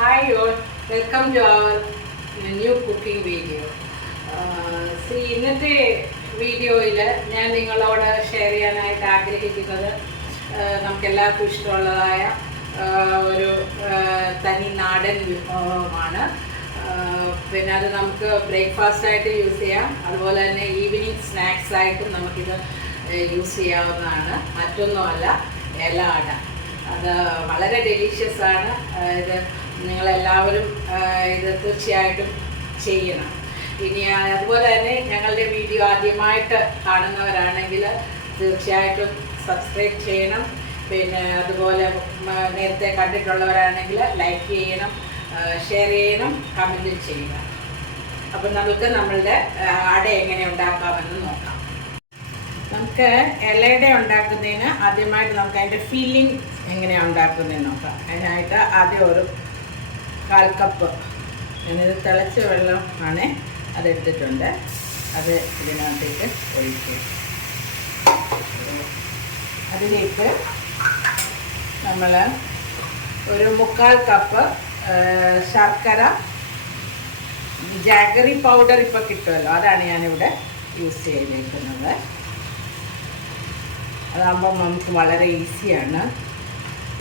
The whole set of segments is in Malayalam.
Hi all, welcome to our new cooking video. ഇന്നത്തെ വീഡിയോയിൽ ഞാൻ നിങ്ങളോട് ഷെയർ ചെയ്യാനായിട്ട് ആഗ്രഹിക്കുന്നത് നമുക്ക് എല്ലാവർക്കും ഇഷ്ടമുള്ളതായ ഒരു തനി നാടൻ വിഭവമാണ്. പിന്നെ അത് നമുക്ക് ബ്രേക്ക്ഫാസ്റ്റ് ആയിട്ട് യൂസ് ചെയ്യാം, അതുപോലെ തന്നെ ഈവനിങ് സ്നാക്സ് ആയിട്ടും നമുക്കിത് യൂസ് ചെയ്യാവുന്നതാണ്. മറ്റൊന്നുമല്ല, ഇല അട. അത് വളരെ ഡെലീഷ്യസ് ആണ്. ഇത് നിങ്ങളെല്ലാവരും ഇത് തീർച്ചയായിട്ടും ചെയ്യണം. ഇനി അതുപോലെ തന്നെ ഞങ്ങളുടെ വീഡിയോ ആദ്യമായിട്ട് കാണുന്നവരാണെങ്കിൽ തീർച്ചയായിട്ടും സബ്സ്ക്രൈബ് ചെയ്യണം. പിന്നെ അതുപോലെ നേരത്തെ കണ്ടിട്ടുള്ളവരാണെങ്കിൽ ലൈക്ക് ചെയ്യണം, ഷെയർ ചെയ്യണം, കമൻറ്റും ചെയ്യുക. അപ്പം നമുക്ക് നമ്മളുടെ അട എങ്ങനെ ഉണ്ടാക്കാമെന്ന് നോക്കാം. നമുക്ക് ഇലയുടെ ഉണ്ടാക്കുന്നതിന് ആദ്യമായിട്ട് നമുക്ക് അതിൻ്റെ ഫില്ലിങ് എങ്ങനെയാണ് ഉണ്ടാക്കുന്നതെന്ന് നോക്കാം. അതിനായിട്ട് ആദ്യം ഒരു 1/4 കപ്പ് ഞാനിത് തിളച്ച വെള്ളം ആണ് അതെടുത്തിട്ടുണ്ട്. അത് ഇതിനകത്തേക്ക് ഒഴിക്കുക. അതിലേക്ക് നമ്മൾ ഒരു 1/4 കപ്പ് ശർക്കര, ജാഗറി പൗഡർ ഇപ്പോൾ കിട്ടുമല്ലോ, അതാണ് ഞാനിവിടെ യൂസ് ചെയ്തേക്കുന്നത്. അതാകുമ്പം നമുക്ക് വളരെ ഈസിയാണ്,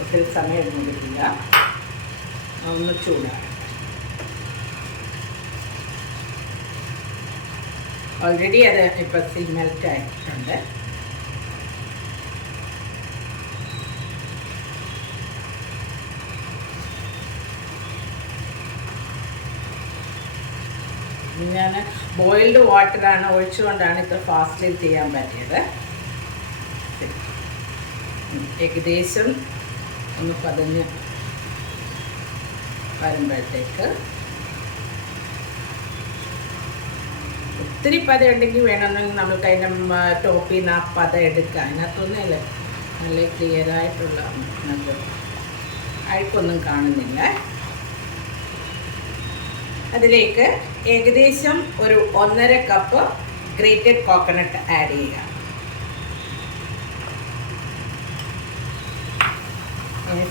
ഒത്തിരി സമയമൊന്നും കിട്ടില്ല. ഒന്ന് ചൂടാണ്. ഓൾറെഡി അത് ഇപ്പോൾ മെൽറ്റ് ആയിട്ടുണ്ട്. ഞാൻ ബോയിൽഡ് വാട്ടറാണ് ഒഴിച്ചുകൊണ്ടാണ് ഇത്ര ഫാസ്റ്റിൽ ചെയ്യാൻ പറ്റിയത്. ഏകദേശം ഒന്ന് പതഞ്ഞ് വരുമ്പോഴത്തേക്ക്, ഒത്തിരി പത ഉണ്ടെങ്കിൽ വേണമെന്നെങ്കിൽ നമുക്ക് അതിൻ്റെ ടോപ്പിൽ നിന്ന് ആ പത എടുക്കാം. അതിനകത്തൊന്നുമില്ല, നല്ല ക്ലിയറായിട്ടുള്ള അഴുക്കൊന്നും കാണുന്നില്ല. അതിലേക്ക് ഏകദേശം ഒരു 1.5 കപ്പ് ഗ്രേറ്റഡ് കോക്കനട്ട് ആഡ് ചെയ്യുക.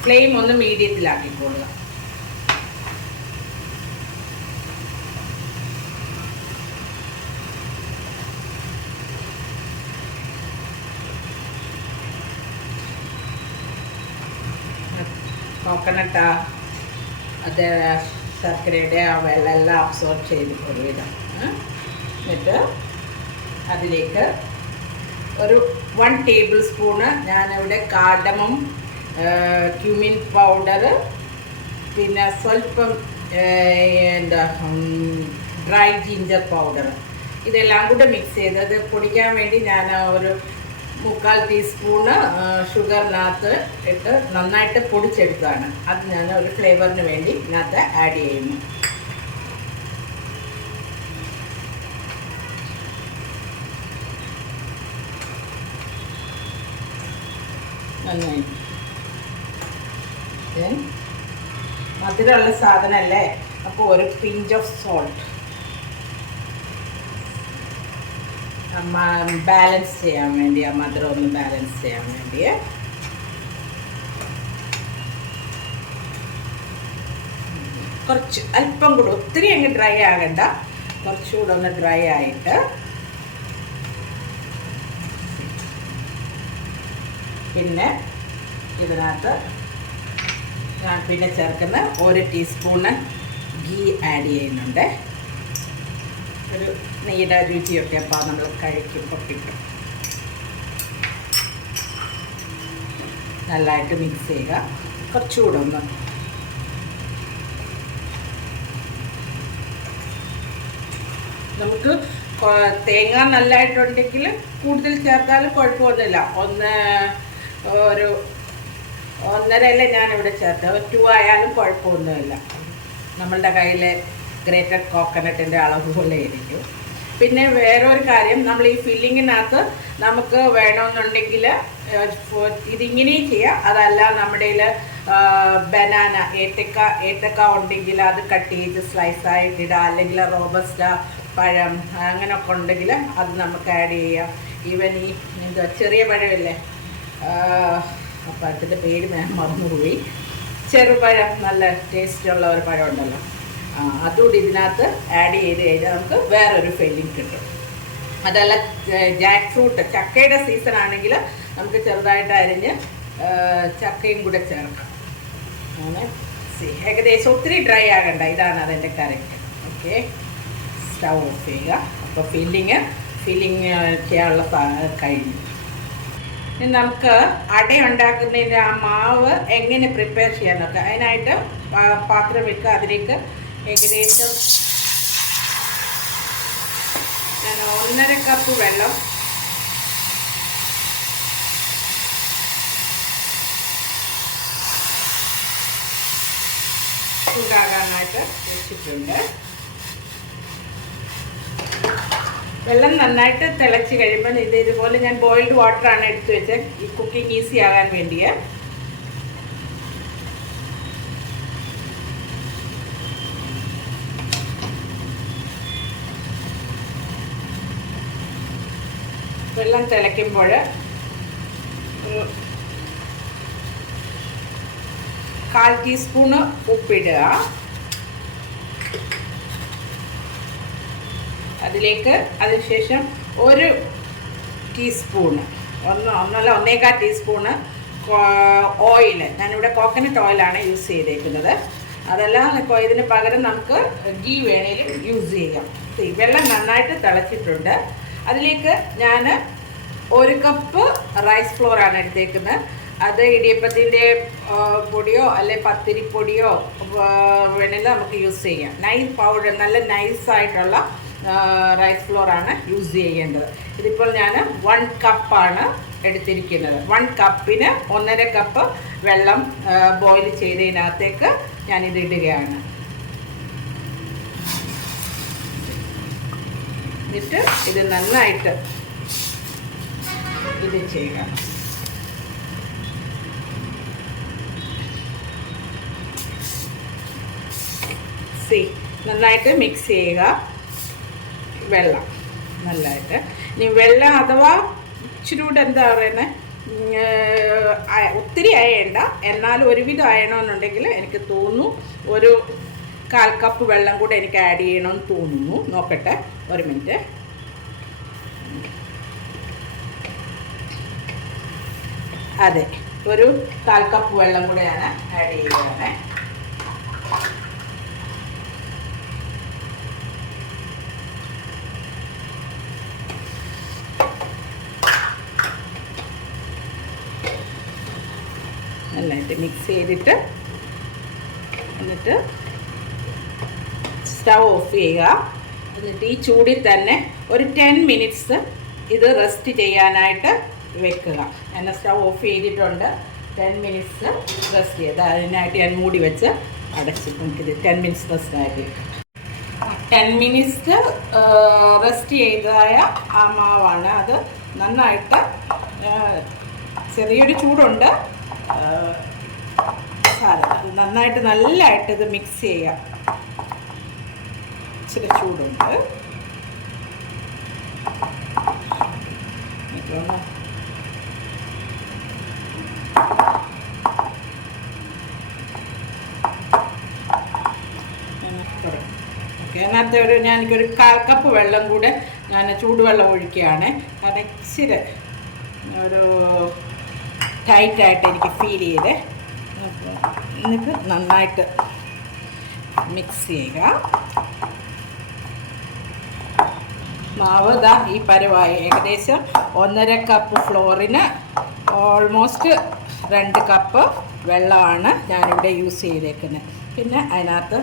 ഫ്ലെയിം ഒന്ന് മീഡിയത്തിലാക്കിക്കൊള്ളുക. കോക്കനട്ട് അത് ശർക്കരയുടെ ആ വെള്ളമെല്ലാം അബ്സോർബ് ചെയ്ത് ഒരുവിധം. എന്നിട്ട് അതിലേക്ക് ഒരു 1 ടേബിൾ സ്പൂണ് ഞാനിവിടെ കാർഡമം, ക്യൂമിൻ പൗഡർ, പിന്നെ സ്വല്പം ഡ്രൈ ജിഞ്ചർ പൗഡർ, ഇതെല്ലാം കൂടെ മിക്സ് ചെയ്ത് അത് പൊടിക്കാൻ വേണ്ടി ഞാൻ ഒരു 3/4 ടീസ്പൂണ് ഷുഗറിനകത്ത് ഇട്ട് നന്നായിട്ട് പൊടിച്ചെടുക്കുകയാണ്. അത് ഞാൻ ഒരു ഫ്ലേവറിന് വേണ്ടി ഇതിനകത്ത് ആഡ് ചെയ്യുന്നു. നന്നായി മധുരമുള്ള സാധനമല്ലേ, അപ്പോൾ ഒരു പിഞ്ച് ഓഫ് സോൾട്ട് ബാലൻസ് ചെയ്യാൻ വേണ്ടി, ആ മധുരം ഒന്ന് ബാലൻസ് ചെയ്യാൻ വേണ്ടി. കുറച്ച് അല്പം കൂടെ, ഒത്തിരി അങ്ങ് ഡ്രൈ ആകണ്ട, കുറച്ചുകൂടെ ഒന്ന് ഡ്രൈ ആയിട്ട്. പിന്നെ ഇതിനകത്ത് ഞാൻ പിന്നെ ചേർക്കുന്ന 1 ടീസ്പൂണ് ഗീ ആഡ് ചെയ്യുന്നുണ്ട്. ഒരു നെയ്യുടെ രുചിയൊക്കെ അപ്പോൾ നമ്മൾ കഴിക്കുമ്പോൾ കിട്ടും. നല്ലതായിട്ട് മിക്സ് ചെയ്യുക. കുറച്ചുകൂടെ ഒന്ന് നമുക്ക് തേങ്ങ നല്ലതായിട്ടുണ്ടെങ്കിൽ കൂടുതൽ ചേർത്താലും കുഴപ്പമൊന്നുമില്ല. ഒരു 1.5 ഞാനിവിടെ ചേർത്ത്, 2 ആയാലും കുഴപ്പമൊന്നുമില്ല. നമ്മളുടെ കയ്യിൽ ഗ്രേറ്റഡ് കോക്കനട്ടിൻ്റെ അളവ് പോലെ ഇരിക്കും. പിന്നെ വേറൊരു കാര്യം, നമ്മൾ ഈ ഫില്ലിങ്ങിനകത്ത് നമുക്ക് വേണമെന്നുണ്ടെങ്കിൽ ഇതിങ്ങനെയും ചെയ്യാം. അതല്ല നമ്മുടെ ബനാന, ഏത്തക്ക ഉണ്ടെങ്കിൽ അത് കട്ട് ചെയ്ത് സ്ലൈസായിട്ട് ഇടാം. അല്ലെങ്കിൽ റോബസ്റ്റ പഴം അങ്ങനെയൊക്കെ ഉണ്ടെങ്കിൽ അത് നമുക്ക് ആഡ് ചെയ്യാം. ഈവൻ ഈ ചെറിയ പഴമില്ലേ, പഴത്തിൻ്റെ പേര് ഞാൻ മറന്നുപോയി, ചെറുപഴം, നല്ല ടേസ്റ്റുള്ള ഒരു പഴം ഉണ്ടല്ലോ, അതുകൂടി ഇതിനകത്ത് ആഡ് ചെയ്ത് കഴിഞ്ഞാൽ നമുക്ക് വേറൊരു ഫീലിംഗ് കിട്ടും. അതല്ല ജാക്ക് ഫ്രൂട്ട്, ചക്കയുടെ സീസൺ ആണെങ്കിൽ നമുക്ക് ചെറുതായിട്ട് അരിഞ്ഞ് ചക്കയും കൂടെ ചേർക്കാം. അങ്ങനെ ഏകദേശം ഒത്തിരി ഡ്രൈ ആകണ്ട, ഇതാണ് അതിൻ്റെ കറക്റ്റ്. ഓക്കെ, സ്റ്റൗ ഓഫ് ചെയ്യുക. അപ്പോൾ ഫില്ലിങ് ചെയ്യാനുള്ള കഴിഞ്ഞു. ഇനി നമുക്ക് അട ഉണ്ടാക്കുന്നതിൻ്റെ ആ മാവ് എങ്ങനെ പ്രിപ്പയർ ചെയ്യാൻ നോക്കാം. അതിനായിട്ട് പാത്രം വെക്കുക, അതിലേക്ക് ഏകദേശം ഞാൻ 1.5 കപ്പ് വെള്ളം ചൂടാകാനായിട്ട് വെച്ചിട്ടുണ്ട്. വെള്ളം നന്നായിട്ട് തിളച്ച് കഴിയുമ്പോൾ ഇതുപോലെ ഞാൻ ബോയിൽഡ് വാട്ടറാണ് എടുത്തു വെച്ചത്, ഈ കുക്കിംഗ് ഈസി ആകാൻ വേണ്ടിയ. വെള്ളം തിളയ്ക്കുമ്പോൾ 1/4 ടീസ്പൂണ് ഉപ്പിടുക. അതിലേക്ക് അതിനുശേഷം 1 ടീസ്പൂണ്, 1.25 ടീസ്പൂണ് ഓയിൽ. ഞാനിവിടെ കോക്കനട്ട് ഓയിലാണ് യൂസ് ചെയ്തേക്കുന്നത്. അതെല്ലാം ഇപ്പോൾ ഇതിന് പകരം നമുക്ക് ഗീ വേണേലും യൂസ് ചെയ്യാം. വെള്ളം നന്നായിട്ട് തിളച്ചിട്ടുണ്ട്. അതിലേക്ക് ഞാൻ 1 കപ്പ് റൈസ് ഫ്ലോറാണ് എടുത്തേക്കുന്നത്. അത് ഇടിയപ്പത്തിൻ്റെ പൊടിയോ അല്ലെ പത്തിരിപ്പൊടിയോ വേണമെങ്കിൽ നമുക്ക് യൂസ് ചെയ്യാം. നൈസ് പൗഡർ, നല്ല നൈസായിട്ടുള്ള റൈസ് ഫ്ലോറാണ് യൂസ് ചെയ്യേണ്ടത്. ഇതിപ്പോൾ ഞാൻ 1 കപ്പാണ് എടുത്തിരിക്കുന്നത്. 1 കപ്പിന് 1.5 കപ്പ് വെള്ളം ബോയിൽ ചെയ്തതിനകത്തേക്ക് ഞാനിത് ഇടുകയാണ്. എന്നിട്ട് ഇത് നന്നായിട്ട് ഇത് ചെയ്യുക. നന്നായിട്ട് മിക്സ് ചെയ്യുക വെള്ളം നല്ലതായിട്ട്. ഇനി വെള്ളം അഥവാ ഇച്ചിരി കൂടെ എന്താ പറയുന്നത്, ഒത്തിരി അയണ്ട, എന്നാലും ഒരുവിധം അയണമെന്നുണ്ടെങ്കിൽ എനിക്ക് തോന്നുന്നു 1/4 കപ്പ് വെള്ളം കൂടെ എനിക്ക് ആഡ് ചെയ്യണമെന്ന് തോന്നുന്നു. നോക്കട്ടെ, 1 മിനിറ്റ്. അതെ, 1/4 കപ്പ് വെള്ളം കൂടെ ഞാൻ ആഡ് ചെയ്യുകയാണ്. നന്നായിട്ട് മിക്സ് ചെയ്തിട്ട് എന്നിട്ട് സ്റ്റൗ ഓഫ് ചെയ്യുക. എന്നിട്ട് ഈ ചൂടിൽ തന്നെ 10 മിനിറ്റ്സ് ഇത് റെസ്റ്റ് ചെയ്യാനായിട്ട് വെക്കുക. ഞാൻ സ്റ്റൗ ഓഫ് ചെയ്തിട്ടുണ്ട്. 10 മിനിറ്റ്സ് റെസ്റ്റ് ചെയ്ത് അതിനായിട്ട് ഞാൻ മൂടി വെച്ച് അടച്ച് നമുക്കിത് 10 മിനിറ്റ്സ് റെസ്റ്റ് ആയിട്ട് 10 മിനിറ്റ്സ് റെസ്റ്റ് ചെയ്തതായ ആ മാവാണ്. അത് നന്നായിട്ട് ചെറിയൊരു ചൂടുണ്ട്, നന്നായിട്ട് നല്ലതായിട്ട് ഇത് മിക്സ് ചെയ്യുക. ഇച്ചിരി ചൂടുണ്ട്. ഓക്കെ, അതിനകത്ത് എനിക്കൊരു 1/4 കപ്പ് വെള്ളം കൂടെ ഞാൻ ചൂടുവെള്ളം ഒഴിക്കുകയാണ്. കാരണം ഇച്ചിരി ഒരു ടൈറ്റായിട്ട് എനിക്ക് ഫീൽ ചെയ്തേ. എന്നിട്ട് നന്നായിട്ട് മിക്സ് ചെയ്യുക. മാവ് ഇതാ ഈ പരുവായി. ഏകദേശം 1.5 കപ്പ് ഫ്ലോറിന് ഓൾമോസ്റ്റ് 2 കപ്പ് വെള്ളമാണ് ഞാനിവിടെ യൂസ് ചെയ്തേക്കുന്നത്. പിന്നെ അതിനകത്ത്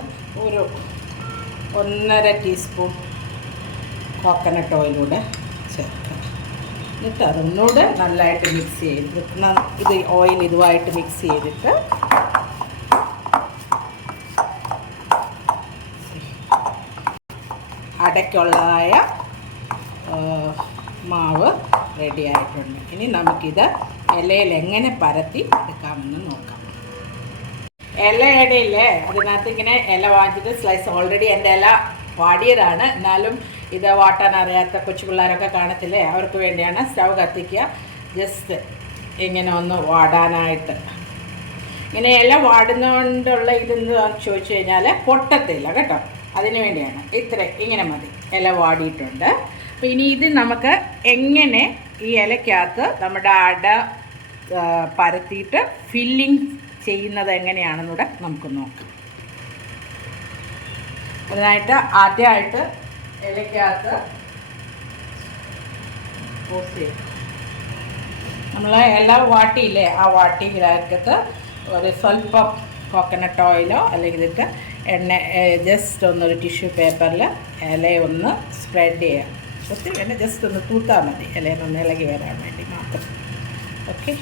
1.5 ടീസ്പൂൺ കോക്കനട്ട് ഓയിലൂടെ ചേർക്കുക. എന്നിട്ട് അതൊന്നുകൂടെ നല്ലതായിട്ട് മിക്സ് ചെയ്ത് ഇത് ഓയിൽ ഇതുമായിട്ട് മിക്സ് ചെയ്തിട്ട് അടയ്ക്കുള്ളതായ മാവ് റെഡി ആയിട്ടുണ്ട്. ഇനി നമുക്കിത് ഇലയിൽ എങ്ങനെ പരത്തി എടുക്കാമെന്ന് നോക്കാം. ഇലയുടെ ഇല്ലേ, അതിനകത്ത് ഇങ്ങനെ ഇല വാങ്ങിച്ചിട്ട് സ്ലൈസ്, ഓൾറെഡി എൻ്റെ ഇല വാടിയതാണ്, എന്നാലും ഇത് വാട്ടാൻ അറിയാത്ത കൊച്ചു പിള്ളേരൊക്കെ കാണത്തില്ലേ, അവർക്ക് വേണ്ടിയാണ്. സ്റ്റൗ കത്തിക്കുക, ജസ്റ്റ് ഇങ്ങനെ ഒന്ന് വാടാനായിട്ട്. ഇങ്ങനെ ഇല വാടുന്നതുകൊണ്ടുള്ള ഇതെന്ന് ചോദിച്ചു കഴിഞ്ഞാൽ പൊട്ടത്തില്ല കേട്ടോ. അതിന് വേണ്ടിയാണ് ഇങ്ങനെ മതി. ഇല വാടിയിട്ടുണ്ട്. അപ്പോൾ ഇനി ഇത് നമുക്ക് എങ്ങനെ ഈ ഇലയ്ക്കകത്ത് നമ്മുടെ അട പരത്തിയിട്ട് ഫില്ലിങ് ചെയ്യുന്നത് എങ്ങനെയാണെന്നൂടെ നമുക്ക് നോക്കാം. അതിനായിട്ട് ആദ്യമായിട്ട് ഇലയ്ക്കകത്ത് നമ്മൾ ഇല വാട്ടിയില്ലേ, ആ വാട്ടിക്കകത്ത് ഒരു സ്വല്പം കോക്കനട്ട് ഓയിലോ അല്ലെങ്കിൽ ഇതിട്ട് എണ്ണ ജസ്റ്റ് ഒന്നൊരു ടിഷ്യൂ പേപ്പറിൽ ഇലയൊന്ന് സ്പ്രെഡ് ചെയ്യാം. ഒത്തിരി വേണ്ട, ജസ്റ്റ് ഒന്ന് തൂത്താൽ മതി, ഇലയൊന്ന് ഇളകി വരാൻ വേണ്ടി മാത്രം. ഓക്കെ,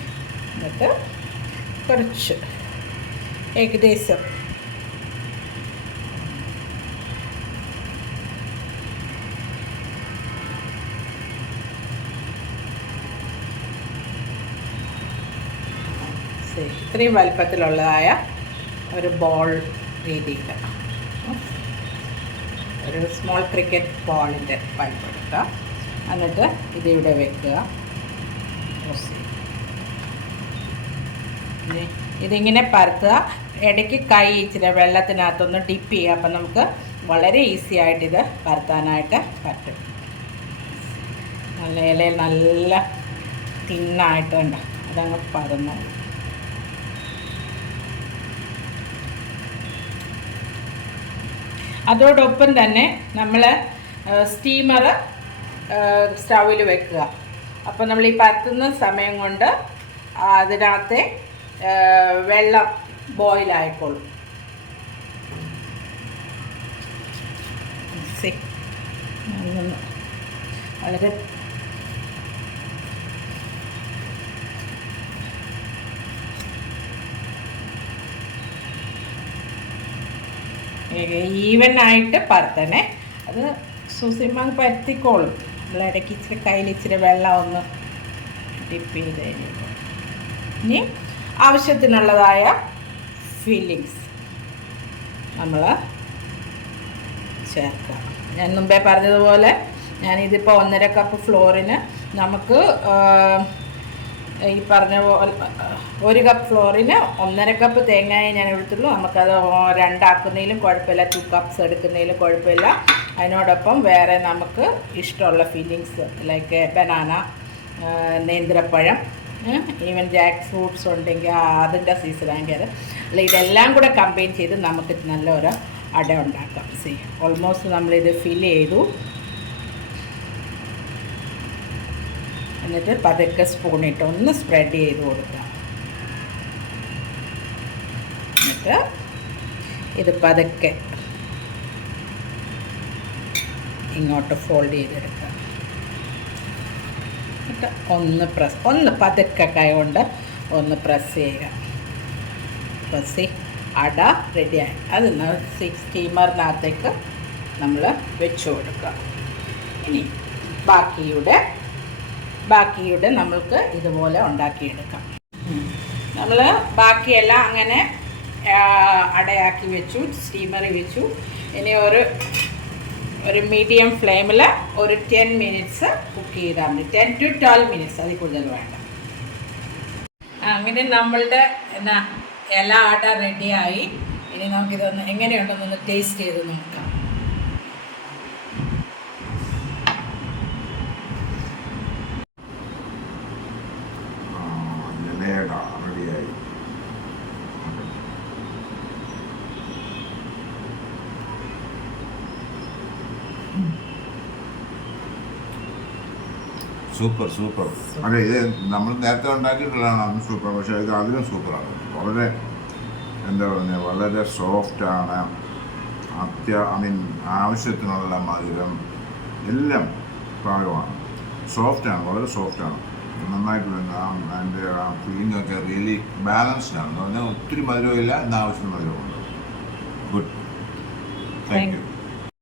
എന്നിട്ട് കുറച്ച് ഏകദേശം ഇത്രയും വലുപ്പത്തിലുള്ളതായ ഒരു ബോൾ രീതിയിൽ ഒരു സ്മോൾ ക്രിക്കറ്റ് ബോളിൻ്റെ പൈപ്പ് എടുക്കുക. എന്നിട്ട് ഇതിവിടെ വെക്കുക. ഇതിങ്ങനെ പരത്തുക. ഇടയ്ക്ക് കൈ ഇച്ചിരി വെള്ളത്തിനകത്തൊന്ന് ഡിപ്പ് ചെയ്യുക. അപ്പം നമുക്ക് വളരെ ഈസി ആയിട്ട് ഇത് പരത്താനായിട്ട് പറ്റും. നല്ല ഇലയിൽ നല്ല തിന്നായിട്ടുണ്ട്, അതങ്ങ് പരന്നു. അതോടൊപ്പം തന്നെ നമ്മൾ സ്റ്റീമർ സ്റ്റൗവിൽ വെക്കുക. അപ്പോൾ നമ്മൾ ഈ പരത്തുന്ന സമയം കൊണ്ട് അതിനകത്തെ വെള്ളം ബോയിലായിക്കോളും. വളരെ ഈവനായിട്ട് പരത്തണേ. അത് സുസിമ പരത്തിക്കോളും. നമ്മൾ ഇടയ്ക്ക് ഇച്ചിരി കയ്യിൽ ഇച്ചിരി വെള്ളം ഒന്ന് ഡിപ്പ് ചെയ്ത് കഴിഞ്ഞപ്പോൾ ഇനി ആവശ്യത്തിനുള്ളതായ ഫില്ലിങ്സ് നമ്മൾ ചേർക്കുക. ഞാൻ മുമ്പേ പറഞ്ഞതുപോലെ ഞാനിതിപ്പോൾ 1.5 കപ്പ് ഫ്ലോറിന് നമുക്ക് ഈ പറഞ്ഞ പോലെ 1 കപ്പ് ഫ്ലോറിന് 1.5 കപ്പ് തേങ്ങയെ ഞാൻ എടുത്തുള്ളൂ. നമുക്കത് 2 ആക്കുന്നതിലും കുഴപ്പമില്ല, 2 കപ്സ് എടുക്കുന്നതിലും കുഴപ്പമില്ല. അതിനോടൊപ്പം വേറെ നമുക്ക് ഇഷ്ടമുള്ള ഫില്ലിങ്സ് ലൈക്ക് ബനാന, നേന്ത്രപ്പഴം, ഈവൻ ജാക്ക് ഫ്രൂട്ട്സ് ഉണ്ടെങ്കിൽ അതിൻ്റെ സീസണാങ്കിൽ അല്ല, ഇതെല്ലാം കൂടെ കമ്പൈൻ ചെയ്ത് നമുക്ക് നല്ലൊരു അട ഉണ്ടാക്കാം. ഓൾമോസ്റ്റ് നമ്മളിത് ഫില്ല് ചെയ്തു. എന്നിട്ട് പതുക്കെ സ്പൂണിട്ട് ഒന്ന് സ്പ്രെഡ് ചെയ്ത് കൊടുക്കാം. എന്നിട്ട് ഇത് പതുക്കെ ഇങ്ങോട്ട് ഫോൾഡ് ചെയ്തെടുക്കുക. എന്നിട്ട് ഒന്ന് പതുക്കെ കൈ കൊണ്ട് ഒന്ന് പ്രസ് ചെയ്യുക. പ്രസ് അട റെഡിയായി. അത് സ്റ്റീമറിനകത്തേക്ക് നമ്മൾ വെച്ച് കൊടുക്കുക. ഇനി ബാക്കിയുടെ നമ്മൾക്ക് ഇതുപോലെ ഉണ്ടാക്കിയെടുക്കാം. നമ്മൾ ബാക്കിയെല്ലാം അങ്ങനെ അടയാക്കി വെച്ചു, സ്റ്റീമറിൽ വെച്ചു. ഇനി ഒരു മീഡിയം ഫ്ലെയിമിൽ ഒരു 10 മിനിറ്റ്സ് കുക്ക് ചെയ്താൽ മതി. 10 to 12 മിനിറ്റ്സ്, അതിൽ കൂടുതൽ വേണ്ട. അങ്ങനെ നമ്മളുടെ ഇല അട റെഡിയായി. ഇനി നമുക്കിതൊന്ന് എങ്ങനെയുണ്ടെന്നൊന്ന് ടേസ്റ്റ് ചെയ്ത് നോക്കാം. സൂപ്പർ. അതെ, ഇത് നമ്മൾ നേരത്തെ ഉണ്ടാക്കിയിട്ടുള്ളതാണ്, അന്ന് സൂപ്പർ. പക്ഷേ ഇത് അതിലും സൂപ്പറാണ്. വളരെ എന്താ പറയുക, വളരെ സോഫ്റ്റാണ്. ആവശ്യത്തിനുള്ള മധുരം എല്ലാം പാകമാണ്. സോഫ്റ്റാണ്, വളരെ സോഫ്റ്റാണ്. നന്നായിട്ട് വരുന്നത്. അതിൻ്റെ ഫീലിംഗ് ഒക്കെ റിയലി ബാലൻസ്ഡ് ആണ്. എന്ന് പറഞ്ഞാൽ ഒത്തിരി മധുരമില്ല, എന്നാൽ ആവശ്യത്തിന് മധുരമുണ്ട്. ഗുഡ്. Thank you.